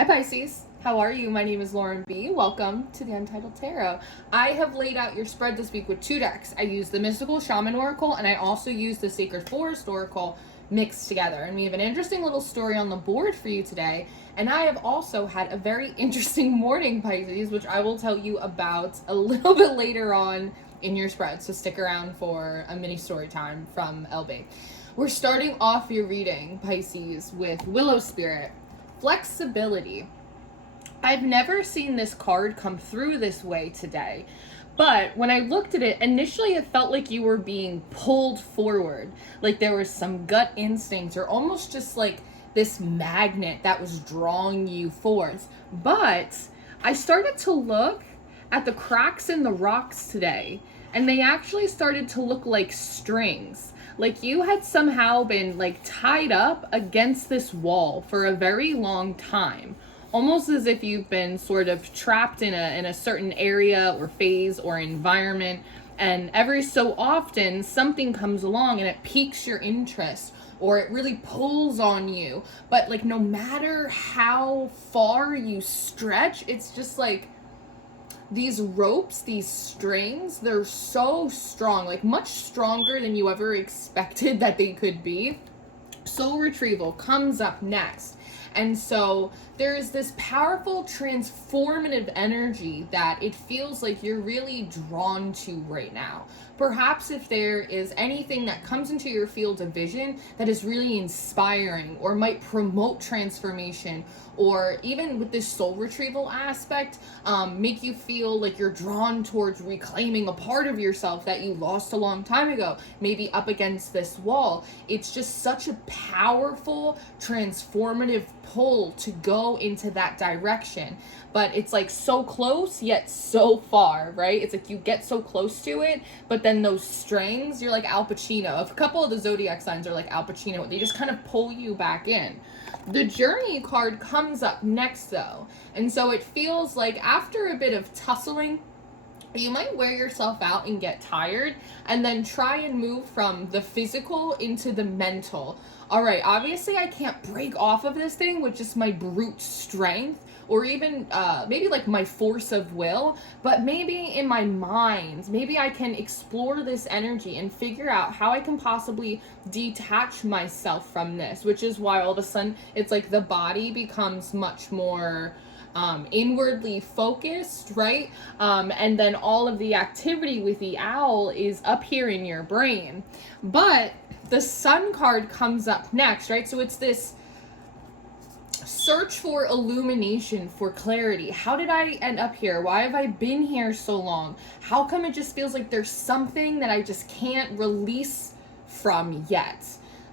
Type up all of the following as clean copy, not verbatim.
Hi Pisces, how are you? My name is Lauren B. Welcome to the Untitled Tarot. I have laid out your spread this week with two decks. I used the Mystical Shaman Oracle and I also used the Sacred Forest Oracle mixed together. And we have an interesting little story on the board for you today. And I have also had a very interesting morning, Pisces, which I will tell you about a little bit later on in your spread. So stick around for a mini story time from LB. We're starting off your reading, Pisces, with Willow Spirit. Flexibility. I've never seen this card come through this way today, but when I looked at it, initially it felt like you were being pulled forward, like there was some gut instinct or almost just like this magnet that was drawing you forth. But I started to look at the cracks in the rocks today, and they actually started to look like strings. Like you had somehow been like tied up against this wall for a very long time. Almost as if you've been sort of trapped in a certain area or phase or environment. And every so often something comes along and it piques your interest or it really pulls on you. But like no matter how far you stretch, it's just like these ropes, these strings, they're so strong, like much stronger than you ever expected that they could be. Soul retrieval comes up next. And so there's this powerful transformative energy that it feels like you're really drawn to right now. Perhaps if there is anything that comes into your field of vision that is really inspiring or might promote transformation, or even with this soul retrieval aspect, make you feel like you're drawn towards reclaiming a part of yourself that you lost a long time ago, maybe up against this wall. It's just such a powerful, transformative pull to go into that direction. But it's like so close yet so far, right? It's like you get so close to it, but then those strings, you're like Al Pacino. A couple of the zodiac signs are like Al Pacino. They just kind of pull you back in. The Journey card comes up next though. And so it feels like after a bit of tussling, you might wear yourself out and get tired and then try and move from the physical into the mental. All right, obviously I can't break off of this thing with just my brute strength or even maybe like my force of will, but maybe in my mind, maybe I can explore this energy and figure out how I can possibly detach myself from this, which is why all of a sudden it's like the body becomes much more inwardly focused, right? And then all of the activity with the owl is up here in your brain. But the Sun card comes up next, right? So it's this search for illumination, for clarity. How did I end up here? Why have I been here so long? How come it just feels like there's something that I just can't release from yet?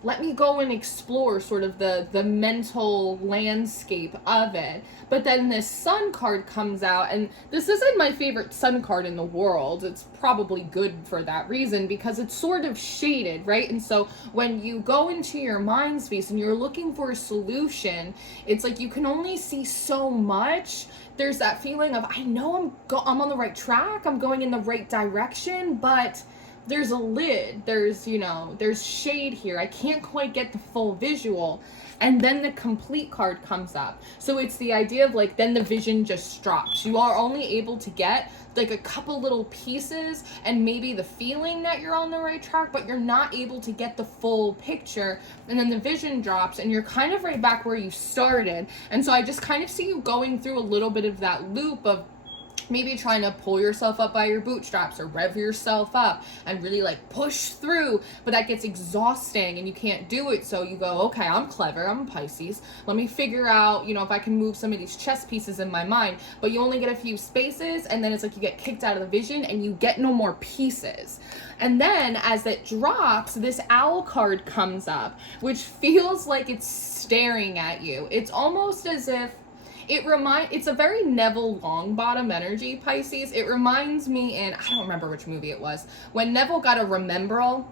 Let me go and explore sort of the mental landscape of it. But then this Sun card comes out, and this isn't my favorite Sun card in the world. It's probably good for that reason because it's sort of shaded, right? And so when you go into your mind space and you're looking for a solution, it's like you can only see so much. There's that feeling of, I know I'm on the right track, I'm going in the right direction, but there's a lid, there's shade here. I can't quite get the full visual. And then the Complete card comes up. So it's the idea of like, then the vision just drops. You are only able to get like a couple little pieces and maybe the feeling that you're on the right track, but you're not able to get the full picture. And then the vision drops and you're kind of right back where you started. And so I just kind of see you going through a little bit of that loop of maybe trying to pull yourself up by your bootstraps or rev yourself up and really like push through, but that gets exhausting and you can't do it. So you go, okay, I'm clever, I'm a Pisces, let me figure out, if I can move some of these chess pieces in my mind. But you only get a few spaces and then it's like you get kicked out of the vision and you get no more pieces. And then as it drops, this Owl card comes up, which feels like it's staring at you. It's almost as if it's a very Neville Longbottom energy, Pisces. It reminds me I don't remember which movie it was, when Neville got a remembrall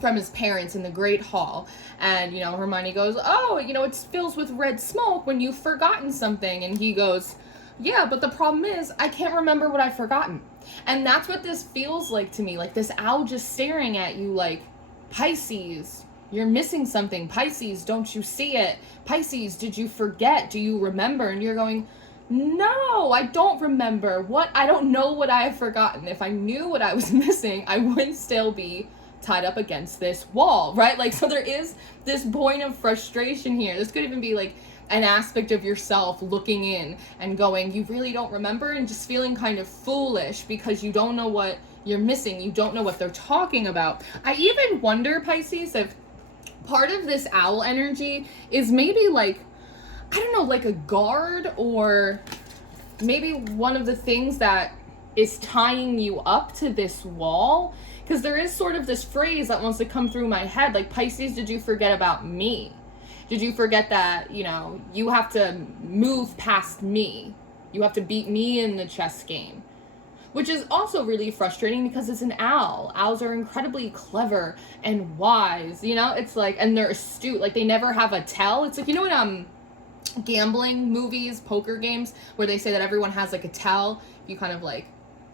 from his parents in the Great Hall. And, Hermione goes, oh, it fills with red smoke when you've forgotten something. And he goes, yeah, but the problem is I can't remember what I've forgotten. And that's what this feels like to me, like this owl just staring at you like, Pisces, You're missing something. Pisces, don't you see it? Pisces, did you forget? Do you remember? And you're going, no, I don't remember. What? I don't know what I have forgotten. If I knew what I was missing, I wouldn't still be tied up against this wall, right? Like, so there is this point of frustration here. This could even be like an aspect of yourself looking in and going, you really don't remember, and just feeling kind of foolish because you don't know what you're missing. You don't know what they're talking about. I even wonder, Pisces, if part of this owl energy is maybe like, I don't know, like a guard, or maybe one of the things that is tying you up to this wall. Because there is sort of this phrase that wants to come through my head, like, Pisces, did you forget about me? Did you forget that, you know, you have to move past me? You have to beat me in the chess game. Which is also really frustrating because it's an owl. Owls are incredibly clever and wise, you know? It's like, and they're astute. Like, they never have a tell. It's like, you know what, gambling movies, poker games, where they say that everyone has like a tell. If you kind of like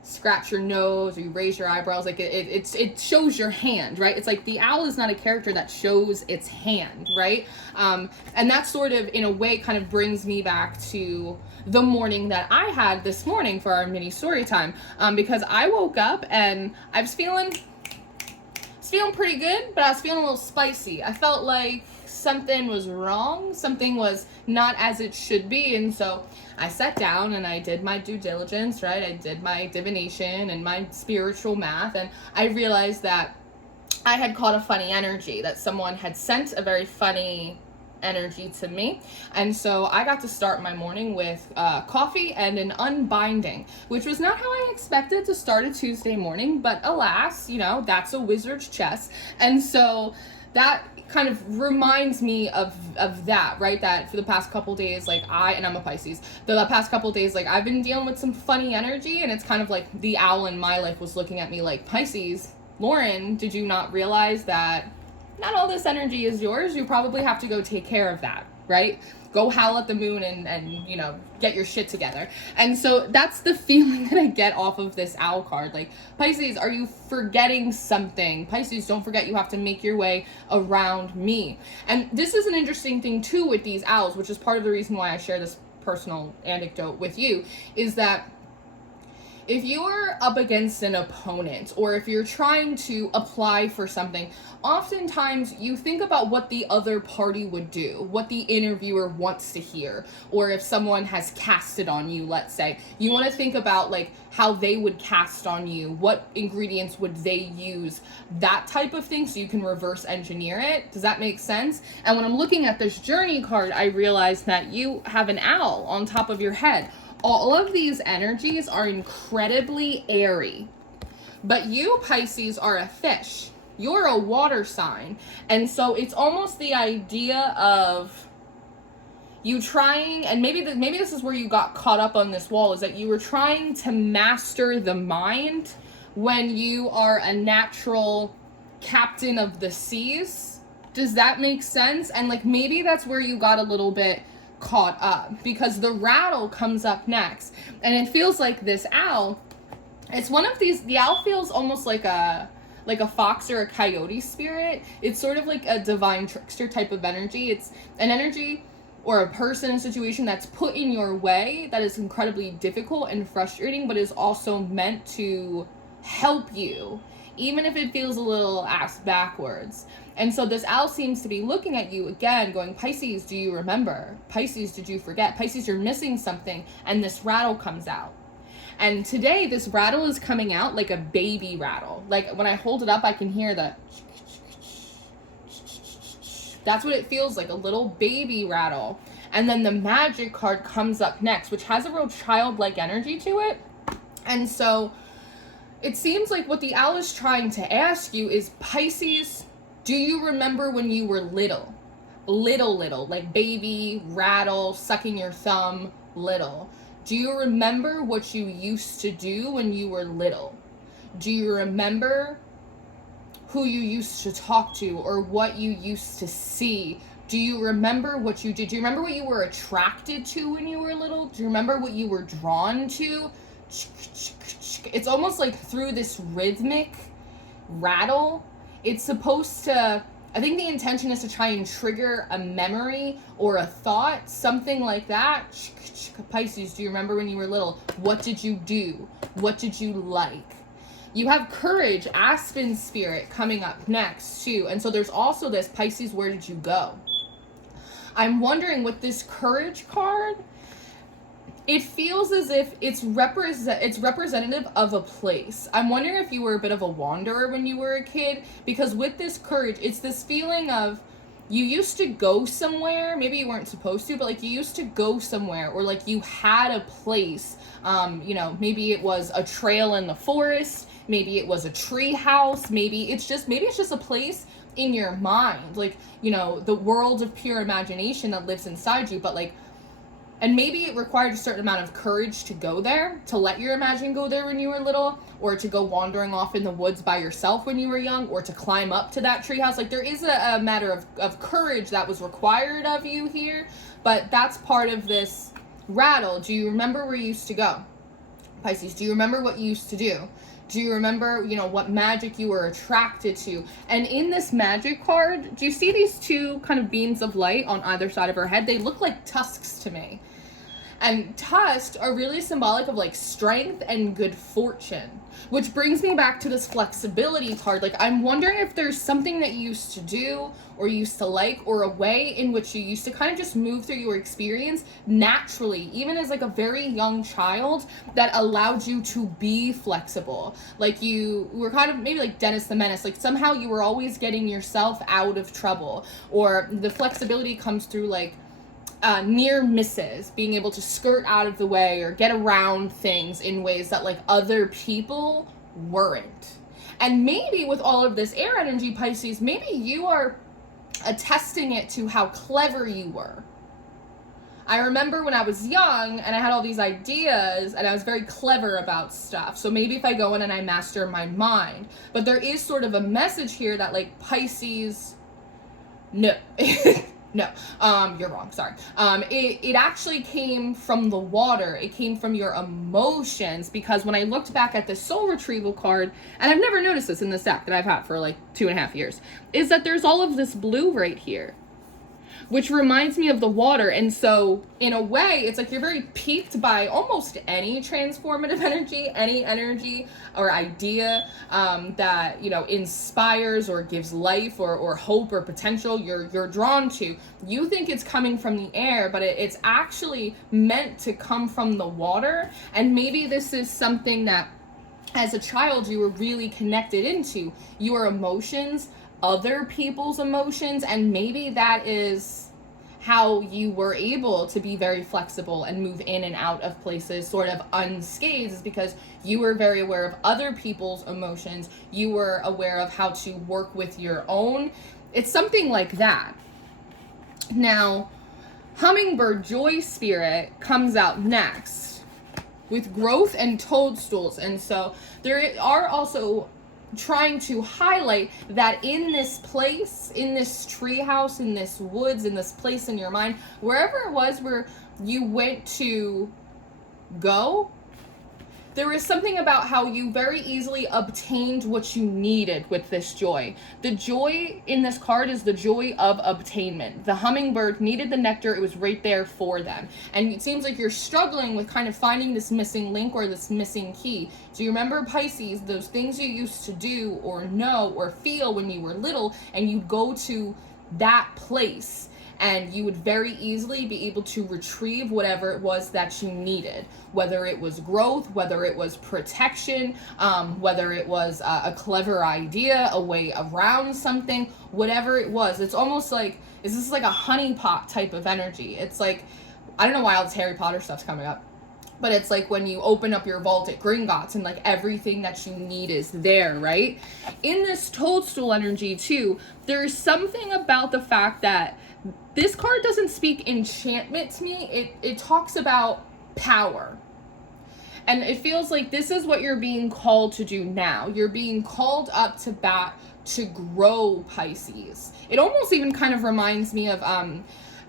scratch your nose or you raise your eyebrows, like it shows your hand, right? It's like the owl is not a character that shows its hand, right? And that sort of, in a way, kind of brings me back to the morning that I had this morning for our mini story time, because I woke up and I was feeling pretty good, but I was feeling a little spicy. I felt like something was wrong, something was not as it should be, and so I sat down and I did my due diligence, right? I did my divination and my spiritual math, and I realized that I had caught a funny energy, that someone had sent a very funny energy to me. And so I got to start my morning with coffee and an unbinding, which was not how I expected to start a Tuesday morning, but alas, you know, that's a wizard's chess. And so that kind of reminds me of that, right? That for the past couple days, like I'm a Pisces, the past couple days, like I've been dealing with some funny energy, and it's kind of like the owl in my life was looking at me like, Pisces, Lauren, did you not realize that not all this energy is yours? You probably have to go take care of that, right? Go howl at the moon and you know, get your shit together. And so that's the feeling that I get off of this owl card. Like, Pisces, are you forgetting something? Pisces, don't forget you have to make your way around me. And this is an interesting thing too with these owls, which is part of the reason why I share this personal anecdote with you, is that if you're up against an opponent, or if you're trying to apply for something, oftentimes you think about what the other party would do, what the interviewer wants to hear, or if someone has casted on you, let's say, you want to think about like how they would cast on you, what ingredients would they use, that type of thing, so you can reverse engineer it. Does that make sense? And when I'm looking at this journey card, I realize that you have an owl on top of your head. All of these energies are incredibly airy, but you, Pisces, are a fish. You're a water sign. And so it's almost the idea of you trying, and maybe this is where you got caught up on this wall, is that you were trying to master the mind when you are a natural captain of the seas. Does that make sense? And like, maybe that's where you got a little bit caught up, because the rattle comes up next, and it feels like this owl, it's one of these, the owl feels almost like a fox or a coyote spirit. It's sort of like a divine trickster type of energy. It's an energy or a person, a situation that's put in your way that is incredibly difficult and frustrating, but is also meant to help you, even if it feels a little ass backwards. And so this owl seems to be looking at you again, going, Pisces, do you remember? Pisces, did you forget? Pisces, you're missing something. And this rattle comes out. And today, this rattle is coming out like a baby rattle. Like, when I hold it up, I can hear the... That's what it feels like, a little baby rattle. And then the magic card comes up next, which has a real childlike energy to it. And so it seems like what the owl is trying to ask you is, Pisces, do you remember when you were little? Little, like baby, rattle, sucking your thumb, little. Do you remember what you used to do when you were little? Do you remember who you used to talk to, or what you used to see? Do you remember what you did? Do you remember what you were attracted to when you were little? Do you remember what you were drawn to? It's almost like through this rhythmic rattle, it's supposed to I think the intention is to try and trigger a memory or a thought, something like that. Pisces, do you remember when you were little? What did you do? What did you like? You have courage, Aspen spirit coming up next too. And so there's also this Pisces, where did you go? I'm wondering with this courage card, it feels as if it's representative of a place. I'm wondering if you were a bit of a wanderer when you were a kid, because with this courage, it's this feeling of you used to go somewhere, maybe you weren't supposed to, but like you used to go somewhere, or like you had a place, maybe it was a trail in the forest, maybe it was a tree house, maybe it's just a place in your mind, like, the world of pure imagination that lives inside you, but like, and maybe it required a certain amount of courage to go there, to let your imagination go there when you were little, or to go wandering off in the woods by yourself when you were young, or to climb up to that treehouse. Like, there is a matter of courage that was required of you here, but that's part of this rattle. Do you remember where you used to go? Pisces, do you remember what you used to do? Do you remember, what magic you were attracted to? And in this magic card, do you see these two kind of beams of light on either side of her head? They look like tusks to me. And tusks are really symbolic of like strength and good fortune, which brings me back to this flexibility card. Like, I'm wondering if there's something that you used to do or used to like, or a way in which you used to kind of just move through your experience naturally, even as like a very young child, that allowed you to be flexible. Like, you were kind of maybe like Dennis the Menace, like somehow you were always getting yourself out of trouble, or the flexibility comes through like near misses, being able to skirt out of the way or get around things in ways that like other people weren't. And maybe with all of this air energy, Pisces, maybe you are attesting it to how clever you were. I remember when I was young and I had all these ideas and I was very clever about stuff. So maybe if I go in and I master my mind. But there is sort of a message here that like Pisces, no. No, you're wrong, sorry. It actually came from the water. It came from your emotions, because when I looked back at the soul retrieval card, and I've never noticed this in this deck that I've had for like 2.5 years, is that there's all of this blue right here, which reminds me of the water. And so in a way, it's like you're very piqued by almost any transformative energy, any energy or idea that, inspires or gives life or hope or potential, you're drawn to. You think it's coming from the air, but it's actually meant to come from the water. And maybe this is something that as a child you were really connected into, your emotions, other people's emotions, and maybe that is how you were able to be very flexible and move in and out of places sort of unscathed, is because you were very aware of other people's emotions. You were aware of how to work with your own. It's something like that. Now, Hummingbird Joy Spirit comes out next with growth and toadstools. And so there are also trying to highlight that in this place, in this treehouse, in this woods, in this place in your mind, wherever it was where you went to go, there was something about how you very easily obtained what you needed with this joy. The joy in this card is the joy of obtainment. The hummingbird needed the nectar. It was right there for them. And it seems like you're struggling with kind of finding this missing link or this missing key. Do you remember, Pisces, those things you used to do or know or feel when you were little, and you go to that place and you would very easily be able to retrieve whatever it was that you needed, whether it was growth, whether it was protection, whether it was a clever idea, a way around something, whatever it was. It's almost like, this is like a honeypot type of energy. It's like, I don't know why all this Harry Potter stuff's coming up, but it's like when you open up your vault at Gringotts and like everything that you need is there, right? In this toadstool energy too, there's something about the fact that this card doesn't speak enchantment to me. It talks about power. And it feels like this is what you're being called to do now. You're being called up to bat to grow, Pisces. It almost even kind of reminds me of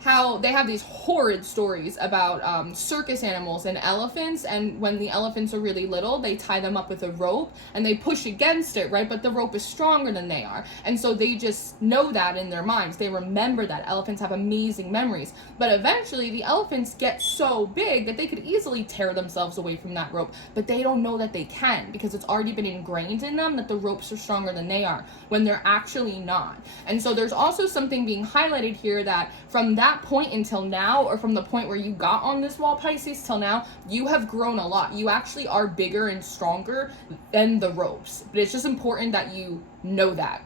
how they have these horrid stories about circus animals and elephants, and when the elephants are really little, they tie them up with a rope and they push against it, right? But the rope is stronger than they are, and so they just know that in their minds. They remember that. Elephants have amazing memories, but eventually the elephants get so big that they could easily tear themselves away from that rope, but they don't know that they can, because it's already been ingrained in them that the ropes are stronger than they are, when they're actually not. And so there's also something being highlighted here, that from that point until now, or from the point where you got on this wall, Pisces, till now, you have grown a lot. You actually are bigger and stronger than the ropes. But it's just important that you know that,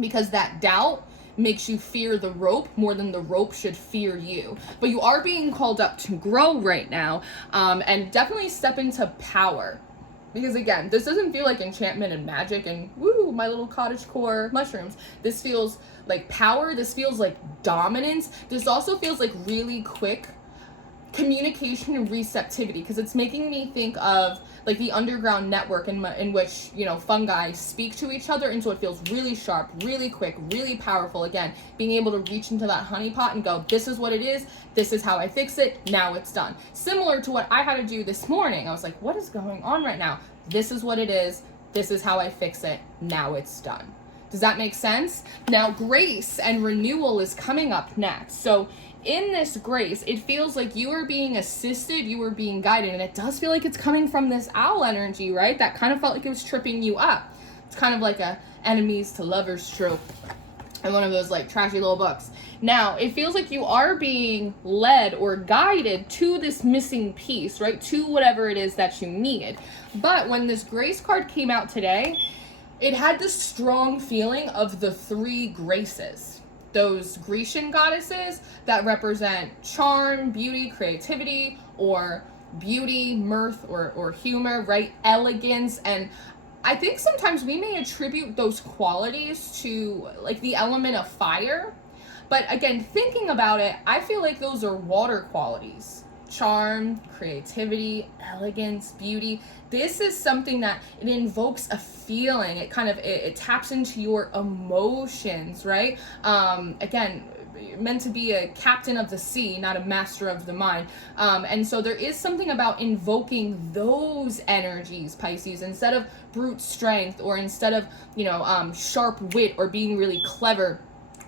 because that doubt makes you fear the rope more than the rope should fear you. But you are being called up to grow right now, and definitely step into power. Because again, this doesn't feel like enchantment and magic and woo, my little cottagecore mushrooms. This feels like power. This feels like dominance. This also feels like really quick communication and receptivity, because it's making me think of like the underground network in which, you know, fungi speak to each other, and so it feels really sharp, really quick, really powerful. Again, being able to reach into that honey pot and go, this is what it is, this is how I fix it, now it's done. Similar to what I had to do this morning. I was like, what is going on right now? This is what it is, this is how I fix it, now it's done. Does that make sense? Now, grace and renewal is coming up next. So in this grace, it feels like you are being assisted, you are being guided, and it does feel like it's coming from this owl energy, right? That kind of felt like it was tripping you up. It's kind of like a enemies to lovers trope in one of those like trashy little books. Now, it feels like you are being led or guided to this missing piece, right? To whatever it is that you needed. But when this grace card came out today, it had this strong feeling of the three graces. Those Grecian goddesses that represent charm, beauty, creativity, or beauty, mirth, or humor, right? Elegance. And I think sometimes we may attribute those qualities to like the element of fire. But again, thinking about it, I feel like those are water qualities. Charm, creativity, elegance, beauty. This is something that it invokes a feeling. It kind of, it taps into your emotions, right? Again, meant to be a captain of the sea, not a master of the mind. And so there is something about invoking those energies, Pisces, instead of brute strength, or instead of, you know, sharp wit or being really clever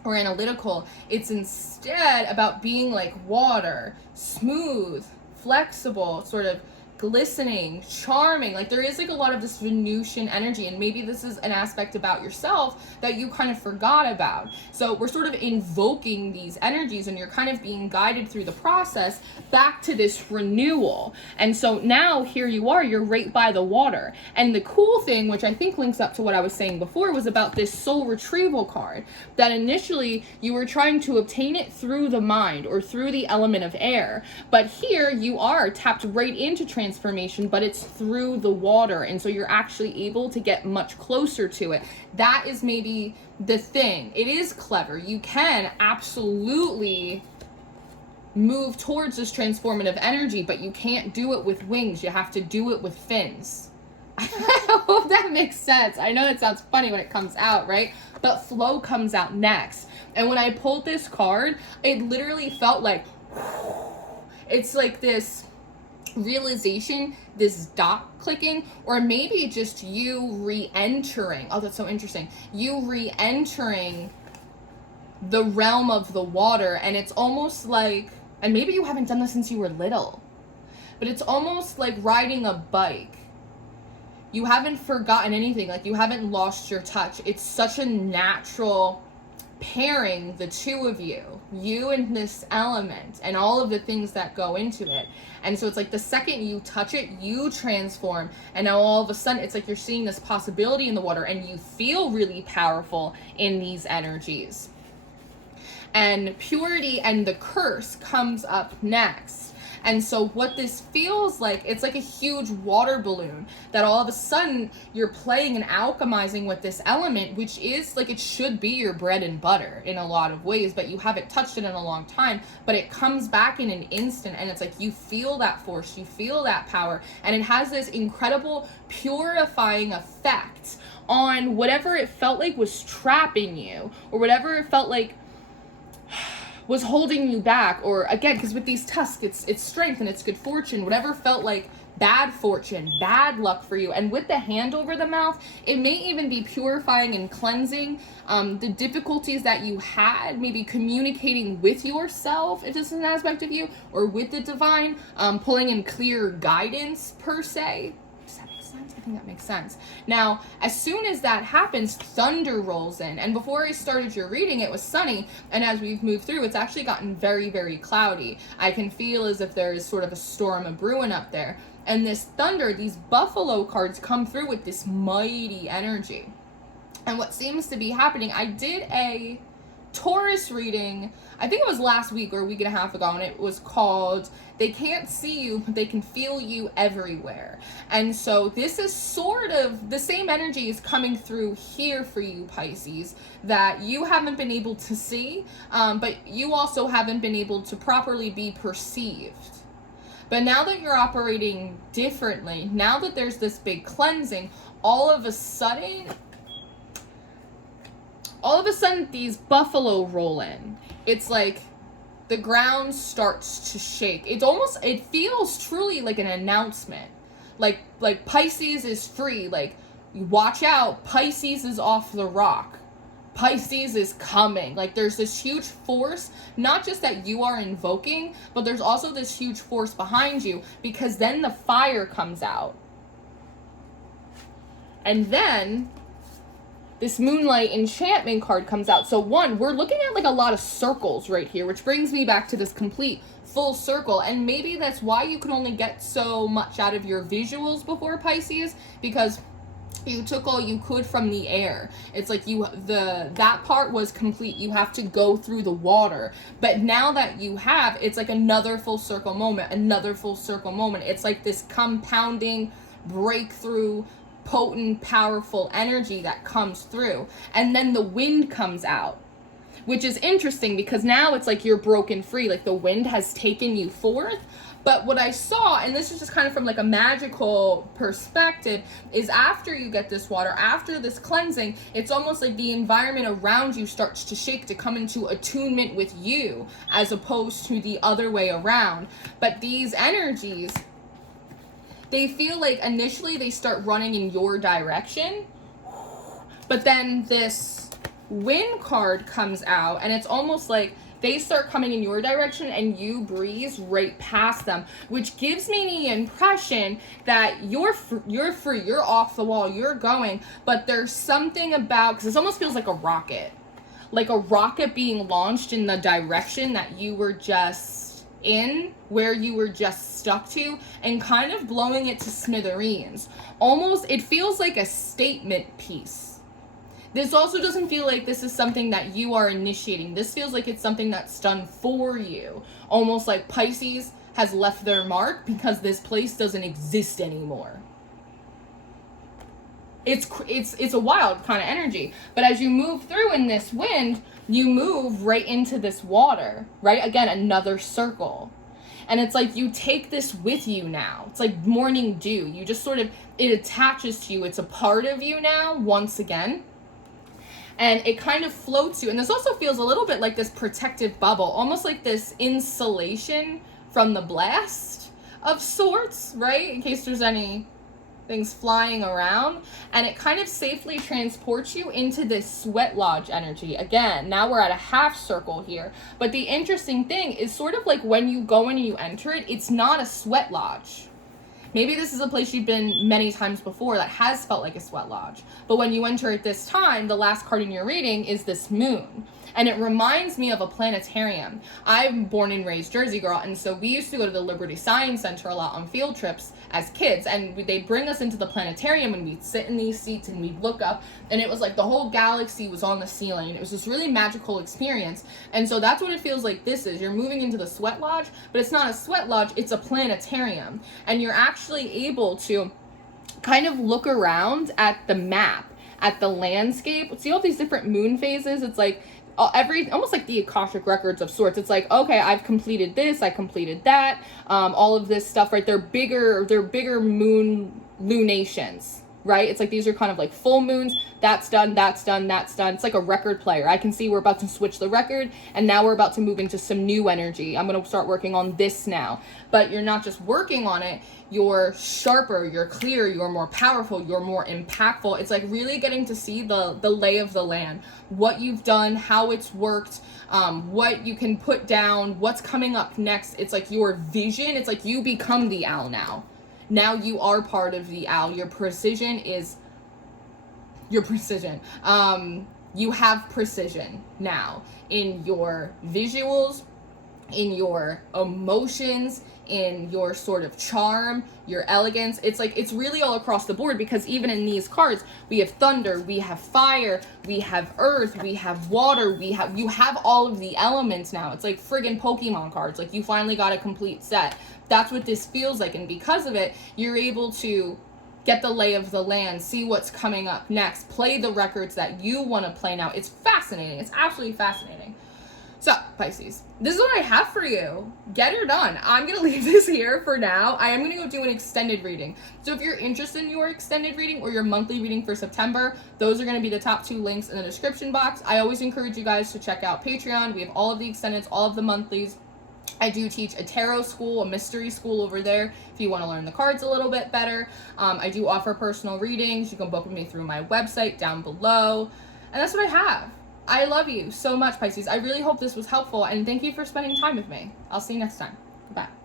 or analytical. It's instead about being like water, smooth, flexible, sort of glistening, charming. Like there is like a lot of this Venusian energy, and maybe this is an aspect about yourself that you kind of forgot about. So we're sort of invoking these energies, and you're kind of being guided through the process back to this renewal. And so now here you are, you're right by the water. And the cool thing, which I think links up to what I was saying before, was about this soul retrieval card, that initially you were trying to obtain it through the mind or through the element of air, but here you are tapped right into transformation, but it's through the water, and so you're actually able to get much closer to it. That is maybe the thing. It is clever. You can absolutely move towards this transformative energy, but you can't do it with wings. You have to do it with fins. I hope that makes sense. I know it sounds funny when it comes out, right? But flow comes out next. And when I pulled this card, it literally felt like it's like this realization, this dot clicking, or maybe just you re-entering. Oh, that's so interesting. You re-entering the realm of the water, and it's almost like, and maybe you haven't done this since you were little, but it's almost like riding a bike. You haven't forgotten anything, like you haven't lost your touch. It's such a natural pairing, the two of you and this element and all of the things that go into it. And so it's like the second you touch it, you transform, and now all of a sudden it's like you're seeing this possibility in the water, and you feel really powerful in these energies. And purity and the curse comes up next. And so what this feels like, it's like a huge water balloon that all of a sudden you're playing and alchemizing with this element, which is like, it should be your bread and butter in a lot of ways, but you haven't touched it in a long time, but it comes back in an instant, and it's like you feel that force, you feel that power, and it has this incredible purifying effect on whatever it felt like was trapping you, or whatever it felt like was holding you back, or again, because with these tusks, it's strength and it's good fortune, whatever felt like bad fortune, bad luck for you. And with the hand over the mouth, it may even be purifying and cleansing the difficulties that you had, maybe communicating with yourself, if this is an aspect of you, or with the divine, pulling in clear guidance per se. Does that make sense? I think that makes sense. Now, as soon as that happens, thunder rolls in. And before I started your reading, it was sunny. And as we've moved through, it's actually gotten very, very cloudy. I can feel as if there is sort of a storm of brewing up there. And this thunder, these buffalo cards come through with this mighty energy. And what seems to be happening, I did a Taurus reading, I think it was last week or a week and a half ago, and it was called They Can't See You, But They Can Feel You Everywhere. And so this is sort of the same energy is coming through here for you, Pisces, that you haven't been able to see, but you also haven't been able to properly be perceived. But now that you're operating differently, now that there's this big cleansing, all of a sudden these buffalo roll in. It's like the ground starts to shake. It feels truly like an announcement. Like Pisces is free. Like, watch out, Pisces is off the rock. Pisces is coming. Like, there's this huge force, not just that you are invoking, but there's also this huge force behind you, because then the fire comes out. And then this Moonlight Enchantment card comes out. So one, we're looking at like a lot of circles right here, which brings me back to this complete full circle. And maybe that's why you can only get so much out of your visuals before, Pisces, because you took all you could from the air. It's like that part was complete. You have to go through the water. But now that you have, it's like another full circle moment, another full circle moment. It's like this compounding breakthrough, potent, powerful energy that comes through. And then the wind comes out, which is interesting because now it's like you're broken free. Like the wind has taken you forth. But what I saw, and this is just kind of from like a magical perspective, is after you get this water, after this cleansing, it's almost like the environment around you starts to shake to come into attunement with you, as opposed to the other way around. But these energies, they feel like initially they start running in your direction, but then this wind card comes out, and it's almost like they start coming in your direction and you breeze right past them, which gives me the impression that you're free, you're off the wall, you're going, but there's something about, because this almost feels like a rocket being launched in the direction that you were just in, where you were just stuck to, and kind of blowing it to smithereens. Almost, it feels like a statement piece. This also doesn't feel like this is something that you are initiating. This feels like it's something that's done for you. Almost like Pisces has left their mark because this place doesn't exist anymore. It's a wild kind of energy. But as you move through in this wind, you move right into this water, right? Again, another circle. And it's like you take this with you now. It's like morning dew. You just sort of, it attaches to you. It's a part of you now, once again. And it kind of floats you. And this also feels a little bit like this protective bubble, almost like this insulation from the blast of sorts, right? In case there's any things flying around. And it kind of safely transports you into this sweat lodge energy. Again, now we're at a half circle here. But the interesting thing is sort of like when you go in and you enter it, it's not a sweat lodge. Maybe this is a place you've been many times before that has felt like a sweat lodge. But when you enter it this time, the last card in your reading is this moon. And it reminds me of a planetarium. I'm born and raised Jersey girl, and so we used to go to the Liberty Science Center a lot on field trips as kids, and they'd bring us into the planetarium, and we'd sit in these seats, and we'd look up, and it was like the whole galaxy was on the ceiling, and it was this really magical experience. And so that's what it feels like this is. You're moving into the sweat lodge, but it's not a sweat lodge, it's a planetarium. And you're actually able to kind of look around at the map, at the landscape. See all these different moon phases? It's like almost like the Akashic records of sorts. It's like, okay, I've completed this, I completed that, all of this stuff, right? They're bigger moon lunations, right? It's like these are kind of like full moons. That's done, that's done, that's done. It's like a record player. I can see we're about to switch the record, and now we're about to move into some new energy. I'm going to start working on this now. But you're not just working on it, you're sharper, you're clear, you're more powerful, you're more impactful. It's like really getting to see the lay of the land, what you've done, how it's worked, what you can put down, what's coming up next. It's like your vision. It's like you become the owl now. Now you are part of the owl. Your precision is your precision. You have precision now in your visuals, in your emotions, in your sort of charm, your elegance. It's like, it's really all across the board, because even in these cards, we have thunder, we have fire, we have earth, we have water, you have all of the elements now. It's like friggin' Pokemon cards. Like, you finally got a complete set. That's what this feels like. And because of it, you're able to get the lay of the land, see what's coming up next, play the records that you want to play now. It's fascinating. It's absolutely fascinating. So, Pisces, this is what I have for you. Get her done. I'm going to leave this here for now. I am going to go do an extended reading. So if you're interested in your extended reading or your monthly reading for September, those are going to be the top 2 links in the description box. I always encourage you guys to check out Patreon. We have all of the extendeds, all of the monthlies. I do teach a tarot school, a mystery school over there if you want to learn the cards a little bit better. I do offer personal readings. You can book with me through my website down below. And that's what I have. I love you so much, Pisces. I really hope this was helpful, and thank you for spending time with me. I'll see you next time. Bye.